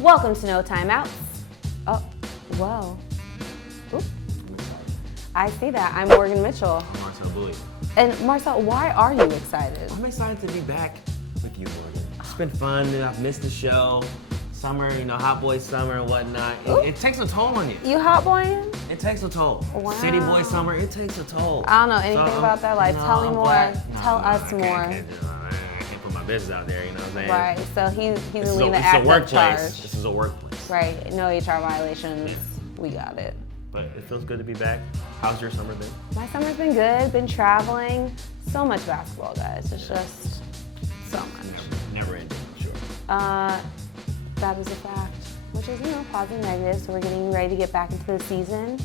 Welcome to No Timeouts. Oh, whoa. Oop. I see that. I'm Morgann Mitchell. I'm Marcel Bouie. And Marcel, why are you excited? I'm excited to be back with you, Morgann. It's been fun. I've missed the show. Summer, hot boy summer and whatnot. It takes a toll on you. You hot boying? It takes a toll. Wow. City boy summer, it takes a toll. I don't know anything about that life. Tell me more. Tell us more. I can't put my business out there, you know what I'm saying? Right, so he's leading the act of charge. This is a workplace. Right, no HR violations. We got it. But it feels good to be back. How's your summer been? My summer's been good, been traveling. So much basketball, guys. It's just so much. Never ending, I'm sure. That is a fact, which is, positive and negative. So we're getting ready to get back into the season,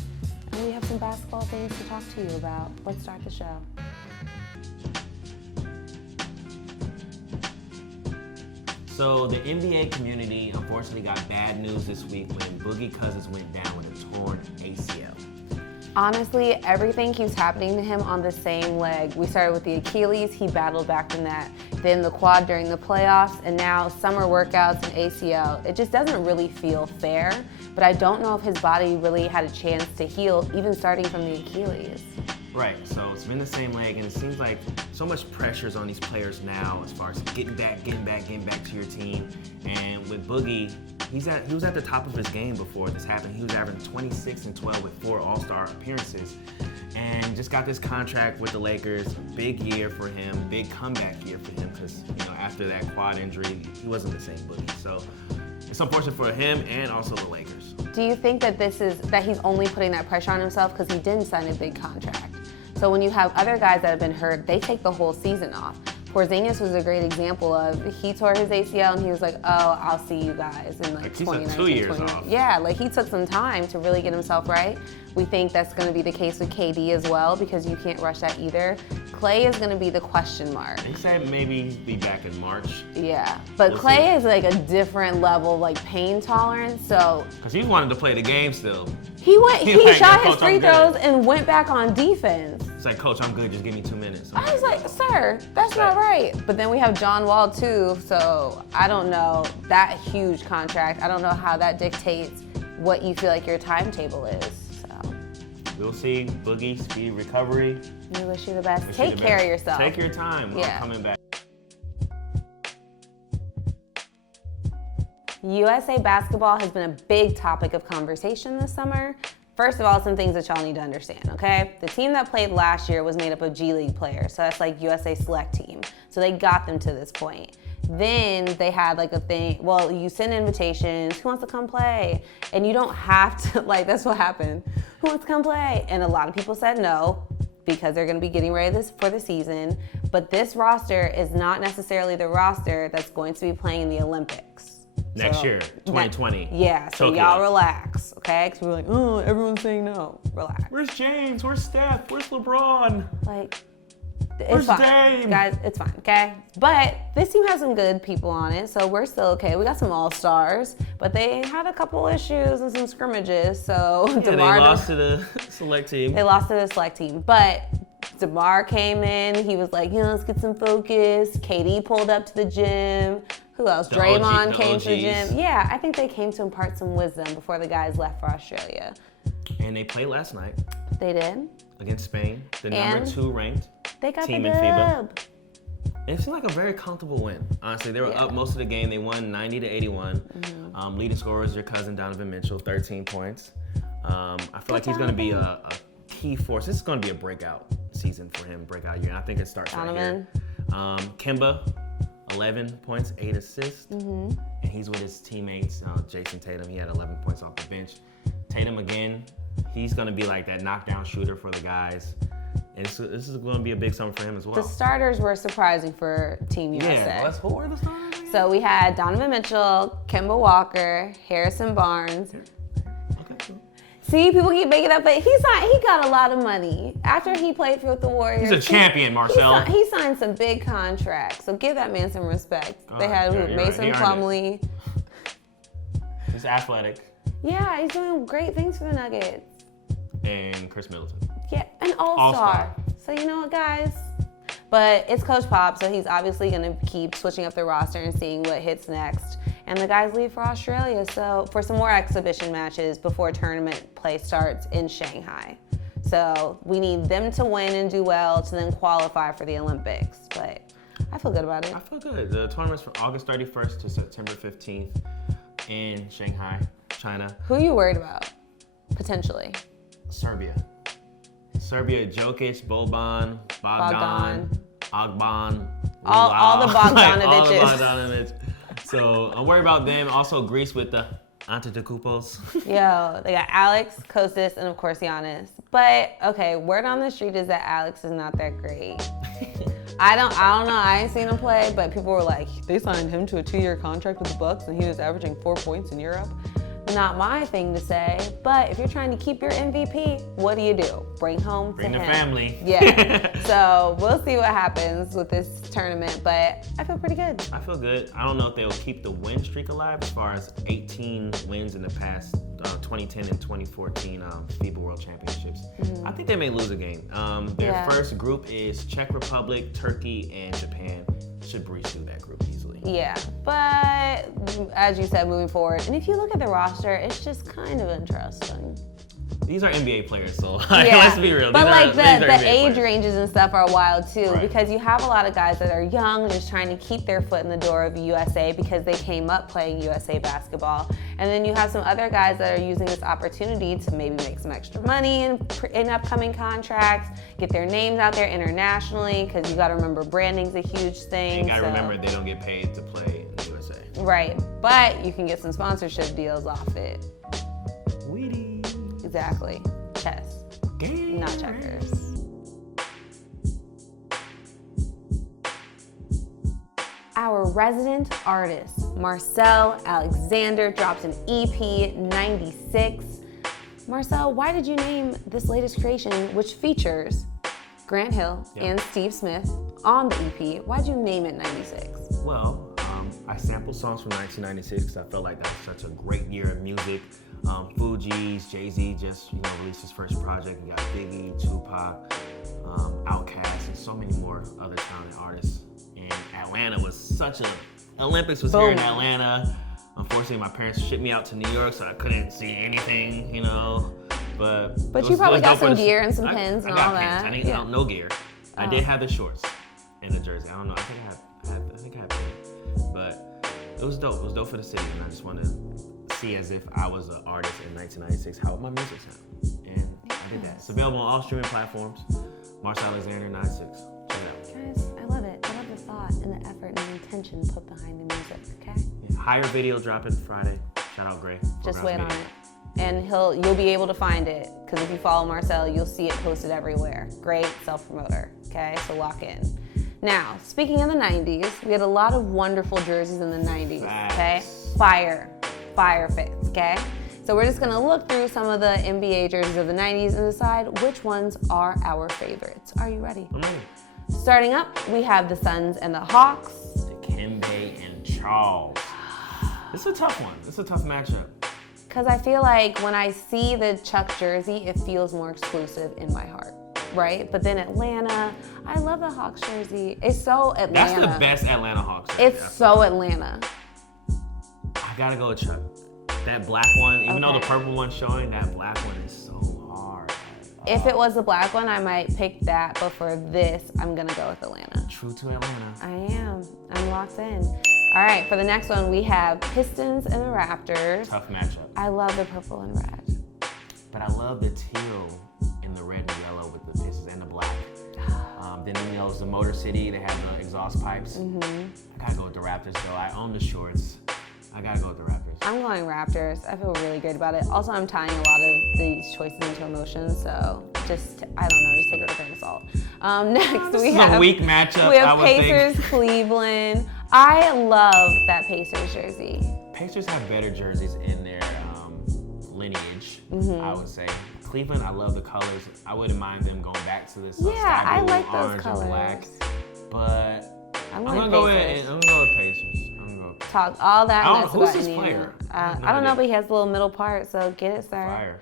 and we have some basketball things to talk to you about. Let's start the show. So the NBA community unfortunately got bad news this week when Boogie Cousins went down with a torn ACL. Honestly, everything keeps happening to him on the same leg. We started with the Achilles, he battled back from that. Then the quad during the playoffs, and now summer workouts and ACL. It just doesn't really feel fair, but I don't know if his body really had a chance to heal, even starting from the Achilles. Right, so it's been the same leg, and it seems like so much pressure's on these players now as far as getting back to your team. And with Boogie, he was at the top of his game before this happened. He was averaging 26 and 12 with 4 All-Star appearances, and just got this contract with the Lakers. Big year for him, big comeback year for him, because after that quad injury, he wasn't the same Boogie. So it's unfortunate for him and also the Lakers. Do you think that that he's only putting that pressure on himself because he didn't sign a big contract? So when you have other guys that have been hurt, they take the whole season off. Porzingis was a great example of, he tore his ACL and he was like, oh, I'll see you guys in like 2019. 2 years off. Yeah, he took some time to really get himself right. We think that's going to be the case with KD as well, because you can't rush that either. Clay is going to be the question mark. They said maybe be back in March. Yeah, but we'll Clay is like a different level of pain tolerance, so. Because he wanted to play the game still. He shot his free throws and went back on defense. It's like, Coach, I'm good, just give me 2 minutes. I was like, sir, that's not right. But then we have John Wall too, so I don't know, that huge contract, I don't know how that dictates what you feel like your timetable is, so. We'll see. Boogie, speed recovery. We wish you the best. Take care of yourself. Take your time while coming back. USA basketball has been a big topic of conversation this summer. First of all, some things that y'all need to understand, okay? The team that played last year was made up of G League players, so that's like USA Select Team. So they got them to this point. Then they had a thing, well, you send invitations, who wants to come play? And you don't have to, that's what happened. Who wants to come play? And a lot of people said no, because they're gonna be getting ready for the season. But this roster is not necessarily the roster that's going to be playing in the Olympics. Next year, 2020. Yeah, so Tokyo. Y'all relax, okay? Because we're like, oh, everyone's saying no. Relax. Where's James? Where's Steph? Where's LeBron? It's fine. Dame? Guys, it's fine, okay? But this team has some good people on it, so we're still okay. We got some all-stars, but they had a couple issues and some scrimmages, so yeah, they lost to the select team. They lost to the select team, but DeMar came in. He was like, let's get some focus. KD pulled up to the gym. Who else? Draymond came to the gym. Yeah, I think they came to impart some wisdom before the guys left for Australia. And they played last night. They did. Against Spain, the number 2 ranked they got team the in dub. FIBA. It seemed like a very comfortable win. Honestly, they were up most of the game. They won 90-81. Mm-hmm. Leading scorer is your cousin Donovan Mitchell, 13 points. I feel like he's going to be a key force. This is going to be a breakout season for him, breakout year. And I think it starts Donovan. right here. Kemba, 11 points, 8 assists. Mm-hmm. And he's with his teammates, Jason Tatum. He had 11 points off the bench. Tatum again, he's going to be like that knockdown shooter for the guys. And this is going to be a big summer for him as well. The starters were surprising for Team USA. Yeah, who were the starters again? So we had Donovan Mitchell, Kemba Walker, Harrison Barnes. Okay, cool. See, people keep making up, but he got a lot of money. After he played with the Warriors. He's a champion, Marcel. He signed some big contracts, so give that man some respect. They had Mason Plumlee. He's athletic. Yeah, he's doing great things for the Nuggets. And Chris Middleton. Yeah, an all-star. So you know what, guys? But it's Coach Pop, so he's obviously going to keep switching up the roster and seeing what hits next. and the guys leave for Australia so for some more exhibition matches before tournament play starts in Shanghai. So we need them to win and do well to then qualify for the Olympics. But I feel good about it. I feel good. The tournament's from August 31st to September 15th in Shanghai, China. Who are you worried about, potentially? Serbia, Jokic, Boban, Bogdan, Ogban. All the Bogdanoviches. All the Bogdanovic. So I'm worried about them. Also Greece with the Antetokounmpos. Yo, they got Alex, Kostas, and of course Giannis. But okay, word on the street is that Alex is not that great. I don't know. I ain't seen him play, but people were like, they signed him to a 2-year contract with the Bucks, and he was averaging 4 points in Europe. Not my thing to say, but if you're trying to keep your MVP, what do? Bring home Bring to the him. family. Yeah. So we'll see what happens with this tournament, but I feel pretty good. I feel good. I don't know if they'll keep the win streak alive as far as 18 wins in the past 2010 and 2014 FIBA World Championships. I think they may lose a game. Their first group is Czech Republic, Turkey, and Japan. Should breeze through that group easily. Yeah, but as you said, moving forward, and if you look at the roster, it's just kind of interesting. These are NBA players, so Yeah. let's be real. But like the NBA age players. ranges and stuff are wild too, Right. because you have a lot of guys that are young, just trying to keep their foot in the door of USA because they came up playing USA basketball. And then you have some other guys that are using this opportunity to maybe make some extra money in upcoming contracts, get their names out there internationally, because you got to remember branding's a huge thing. And you gotta remember they don't get paid to play in the USA. Right, but you can get some sponsorship deals off it. Weedy. Exactly. Chess, Game. not checkers. Our resident artist, Marcel Alexander, dropped an EP 96. Marcel, why did you name this latest creation, which features Grant Hill and Steve Smith on the EP? Why'd you name it 96? Well, I sampled songs from 1996 because I felt like that was such a great year of music. Fugees, Jay-Z just released his first project. We got Biggie, Tupac, Outkast, and so many more other talented artists. And Atlanta was such a Olympics was here in Atlanta. Unfortunately, my parents shipped me out to New York, so I couldn't see anything, But you probably got some gear and some pins and all that. I didn't no gear. I did have the shorts and the jersey. I don't know. I think I had pins. But it was dope. It was dope for the city, and I just wanted to see as if I was an artist in 1996, how would my music sound? And I did that. It's available on all streaming platforms. Marcel Alexander 96. Check it out. Guys, I love it. I love the thought and the effort and the intention put behind the music, okay? Yeah, Higher video dropping Friday. Shout out Gray. Just wait on it. And you'll be able to find it, because if you follow Marcel, you'll see it posted everywhere. Great self-promoter, okay? So lock in. Now, speaking of the 90s, we had a lot of wonderful jerseys in the 90s, okay? Fire fits, okay? So we're just gonna look through some of the NBA jerseys of the 90s and decide which ones are our favorites. Are you ready? I'm ready. Starting up, we have the Suns and the Hawks. Dikembe and Charles. It's a tough one. It's a tough matchup. Because I feel like when I see the Chuck jersey, it feels more exclusive in my heart, right? But then Atlanta, I love the Hawks jersey. It's so Atlanta. That's the best Atlanta Hawks jersey. It's so Atlanta. I gotta go with Chuck. That black one, even though the purple one's showing, that black one is so hard. If it was the black one, I might pick that, but for this, I'm gonna go with Atlanta. True to Atlanta. I am. I'm locked in. All right, for the next one, we have Pistons and the Raptors. Tough matchup. I love the purple and red. But I love the teal and the red and yellow with the Pistons and the black. Then it's the Motor City. They have the exhaust pipes. I gotta go with the Raptors, though. I own the shorts. I gotta go with the Raptors. I'm going Raptors. I feel really good about it. Also, I'm tying a lot of these choices into emotions, so just, I don't know, just take it with a grain of salt. Next, This we is have a weak matchup, We have I would Pacers, think. Cleveland. I love that Pacers jersey. Pacers have better jerseys in their lineage, I would say. Cleveland, I love the colors. I wouldn't mind them going back to this Yeah, sky I blue, like those orange, colors. and black. But I'm I'm going gonna go Pacers. with Pacers. Talk all that I mess don't- who's about this Indiana. player? I don't know, but he has a little middle part, so get it, sir.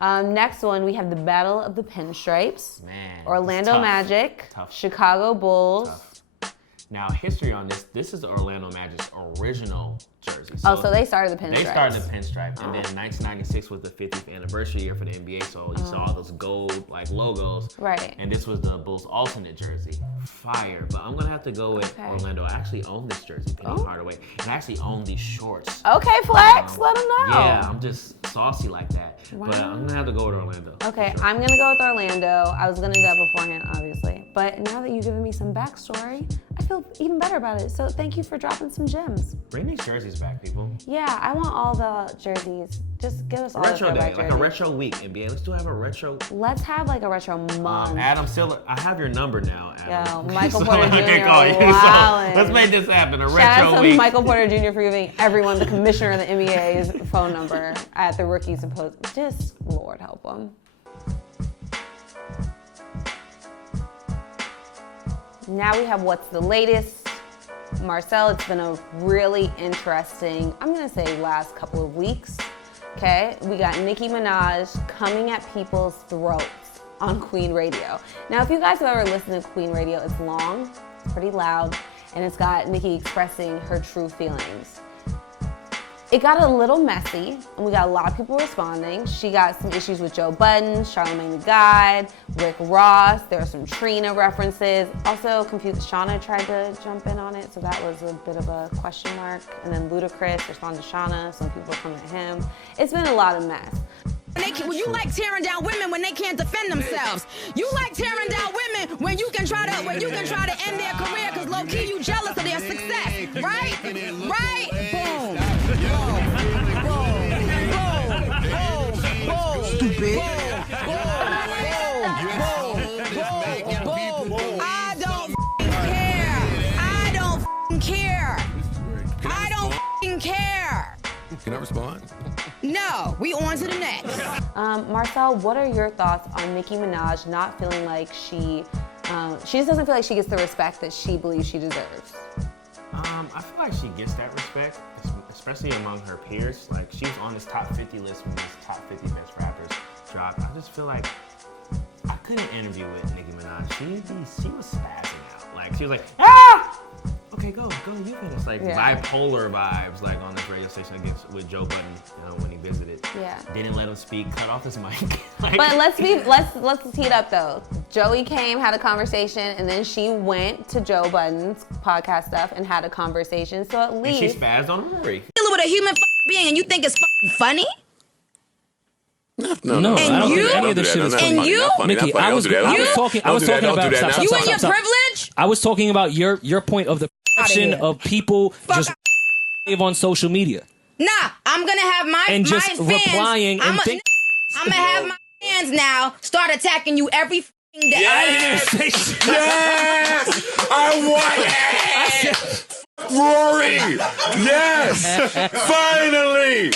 Fire. Next one, we have the Battle of the Pinstripes. Man. it's Orlando tough. Magic, Tough. Chicago Bulls. Tough. Now, history on this. This is the Orlando Magic's original jersey. jersey. So they started the pinstripe. They started the pinstripe, and then 1996 was the 50th anniversary year for the NBA, so you saw all those gold like logos. Right. And this was the Bulls alternate jersey. Fire. But I'm gonna have to go with Orlando. I actually own this jersey, Penny Hardaway, and I actually own these shorts. Okay, Flex, let them know. Yeah, I'm just saucy like that. Wow. But I'm gonna have to go with Orlando. Okay, sure. I'm gonna go with Orlando. I was gonna do that beforehand, obviously. But now that you've given me some backstory, I feel even better about it. So thank you for dropping some gems. Bring these jerseys back, people. Yeah, I want all the jerseys. Just give us all retro the day, throwback like jerseys. a retro week, NBA. Let's have a retro. Let's have like a retro month. Adam Silver, I have your number now, Adam. Yo, Michael So Porter Jr. I can call you. wildin'. So let's make this happen. A Shout retro out to week. Michael Porter Jr. for giving everyone the commissioner of the NBA's phone number at the rookie symposium. Just Lord help him. Now we have what's the latest. Marcel, it's been a really interesting, I'm gonna say last couple of weeks. Okay, we got Nicki Minaj coming at people's throats on Queen Radio. Now, if you guys have ever listened to Queen Radio, it's long, it's pretty loud, and it's got Nicki expressing her true feelings. It got a little messy, and we got a lot of people responding. She got some issues with Joe Budden, Charlamagne the God, Rick Ross. There were some Trina references. Also, confused. Shauna tried to jump in on it, so that was a bit of a question mark. And then Ludacris responded to Shauna. Some people were coming at him. It's been a lot of mess. You like tearing down women when they can't defend themselves. You like tearing down women when you can try to end their career because low key you jealous of their success, right? Right? Boom. Stupid. I don't care. I don't care. I don't care. Can I respond? No, we on to the next. Marcel, what are your thoughts on Nicki Minaj not feeling like she just doesn't feel like she gets the respect that she believes she deserves? I feel like she gets that respect, especially among her peers. Like, she was on this top 50 list when these top 50 best rappers dropped. I just feel like I couldn't interview with Nicki Minaj. She was spazzing out. Like, she was like, ah! Okay, go, you finish. Like, bipolar vibes, like, on this radio station with Joe Budden when he visited. Yeah. Didn't let him speak, cut off his mic. Like, but let's tee it up though. Joey came, had a conversation, and then she went to Joe Budden's podcast stuff and had a conversation. So at least and she spazzed on Rory. Dealing with a human being and you think it's funny? No, I don't you? think any of this shit is funny. And you? Nikki, I was talking about stop, you and your stop. privilege? I was talking about your point of the perception of people just on social media. Nah, I'm gonna have my just fans, replying and I'm gonna have my fans now start attacking you every day. I didn't even say shit. Yes! I want it! Rory! Yes! Finally!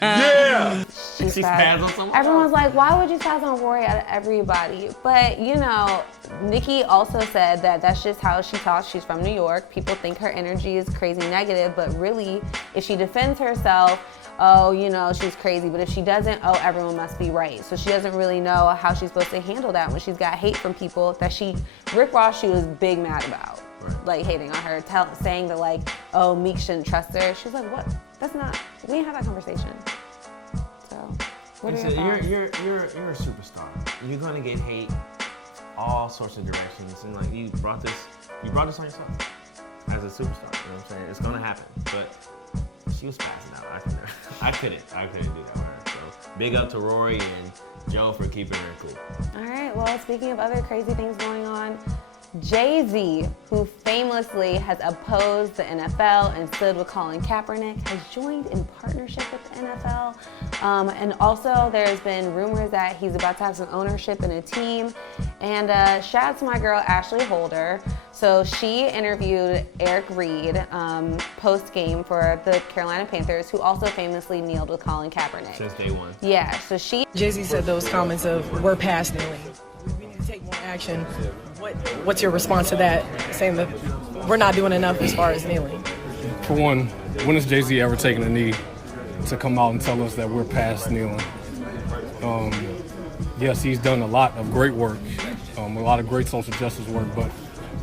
Yeah! she spazzed on someone. Everyone's like, why would you spazz on Rory out of everybody? But Nicki also said that that's just how she talks. She's from New York. People think her energy is crazy negative, but really, if she defends herself, she's crazy. But if she doesn't, everyone must be right. So she doesn't really know how she's supposed to handle that when she's got hate from people that Rick Ross, she was big mad about. Right. Like hating on her, saying that Meek shouldn't trust her. She's like, what? We didn't have that conversation. So, what are your thoughts? You're a superstar. You're gonna get hate all sorts of directions, and like you brought this on yourself as a superstar. You know what I'm saying? It's gonna happen, but she was passing out. I couldn't do that with her. So big up to Rory and Joe for keeping her cool. All right. Well, speaking of other crazy things going on, Jay-Z, who famously has opposed the NFL and stood with Colin Kaepernick, has joined in partnership with the NFL. And also there's been rumors that he's about to have some ownership in a team. And shout out to my girl, Ashley Holder. So she interviewed Eric Reed post-game for the Carolina Panthers, who also famously kneeled with Colin Kaepernick. Since day one. Yeah, so she... Jay-Z said those comments of, we're past kneeling. We need to take more action. What's your response to that, saying that we're not doing enough as far as kneeling? For one, when has Jay-Z ever taken a knee to come out and tell us that we're past kneeling? Yes, he's done a lot of great work, a lot of great social justice work, but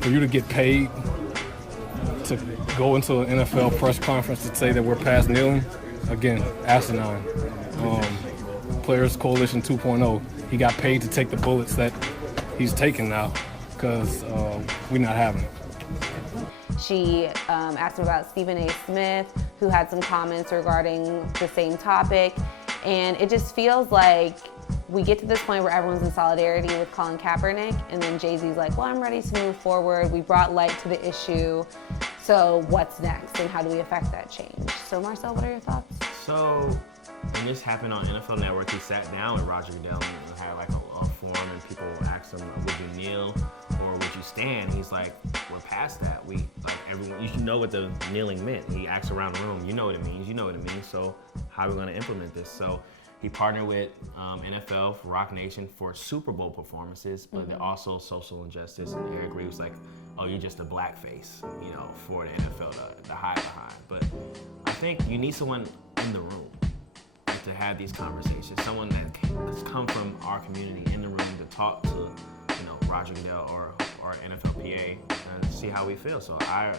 for you to get paid to go into an NFL press conference to say that we're past kneeling, again, asinine. Players Coalition 2.0, he got paid to take the bullets that he's taking now because we're not having it. She asked him about Stephen A. Smith, who had some comments regarding the same topic. And it just feels like we get to this point where everyone's in solidarity with Colin Kaepernick, and then Jay-Z's like, well, I'm ready to move forward. We brought light to the issue. So what's next, and how do we affect that change? So Marcel, what are your thoughts? So when this happened on NFL Network, he sat down with Roger Goodell and had like a forum, and people asked him, would you kneel or would you stand? He's like, we're past that. We, like everyone, you know what the kneeling meant. He asked around the room, you know what it means, you know what it means, so how are we gonna implement this? So he partnered with NFL, for Rock Nation for Super Bowl performances, but also social injustice. And Eric Reed was like, oh, you're just a blackface, you know, for the NFL to hide behind. But I think you need someone in the room to have these conversations, someone that's come from our community in the room to talk to, you know, Roger Goodell or NFLPA and see how we feel. So I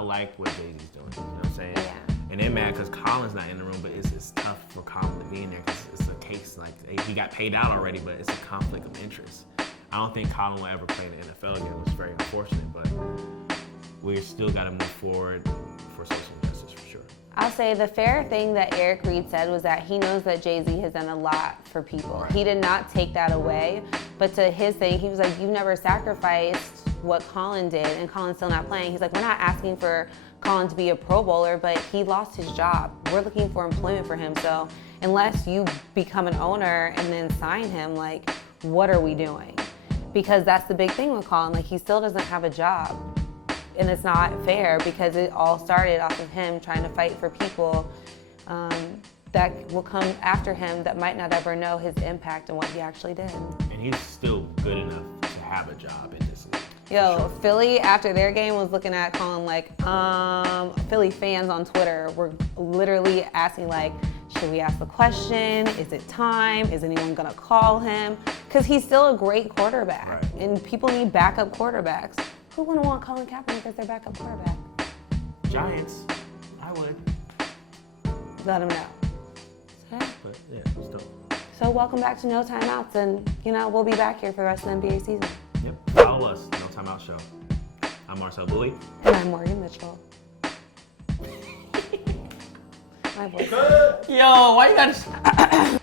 like what Jay-Z's doing, you know what I'm saying? Yeah. And they're mad because Colin's not in the room, but it's tough for Colin to be in there because it's a case, like, he got paid out already, but it's a conflict of interest. I don't think Colin will ever play in the NFL again, which is very unfortunate, but we still got to move forward for social justice for sure. I'll say the fair thing that Eric Reed said was that he knows that Jay-Z has done a lot for people. Right. He did not take that away, but to his thing, he was like, you've never sacrificed what Colin did, and Colin's still not playing. He's like, we're not asking for Colin to be a Pro Bowler, but he lost his job. We're looking for employment for him, so unless you become an owner and then sign him, like, what are we doing? Because that's the big thing with Colin, like, he still doesn't have a job. And it's not fair because it all started off of him trying to fight for people that will come after him that might not ever know his impact and what he actually did. And he's still good enough to have a job in this league. Yo, Sure. Philly, after their game, was looking at Colin like, Philly fans on Twitter were literally asking like, should we ask the question? Is it time? Is anyone gonna call him? Because he's still a great quarterback, Right. and people need backup quarterbacks. Who wouldn't want Colin Kaepernick as their backup quarterback? Giants, I would, Let him know. Okay. but yeah, still. So welcome back to No Timeouts, and you know we'll be back here for the rest of the NBA season. Yep, follow us, No Timeout Show. I'm Marcel Bouie. And I'm Morgann Mitchell. My voice. Yo, why you gotta...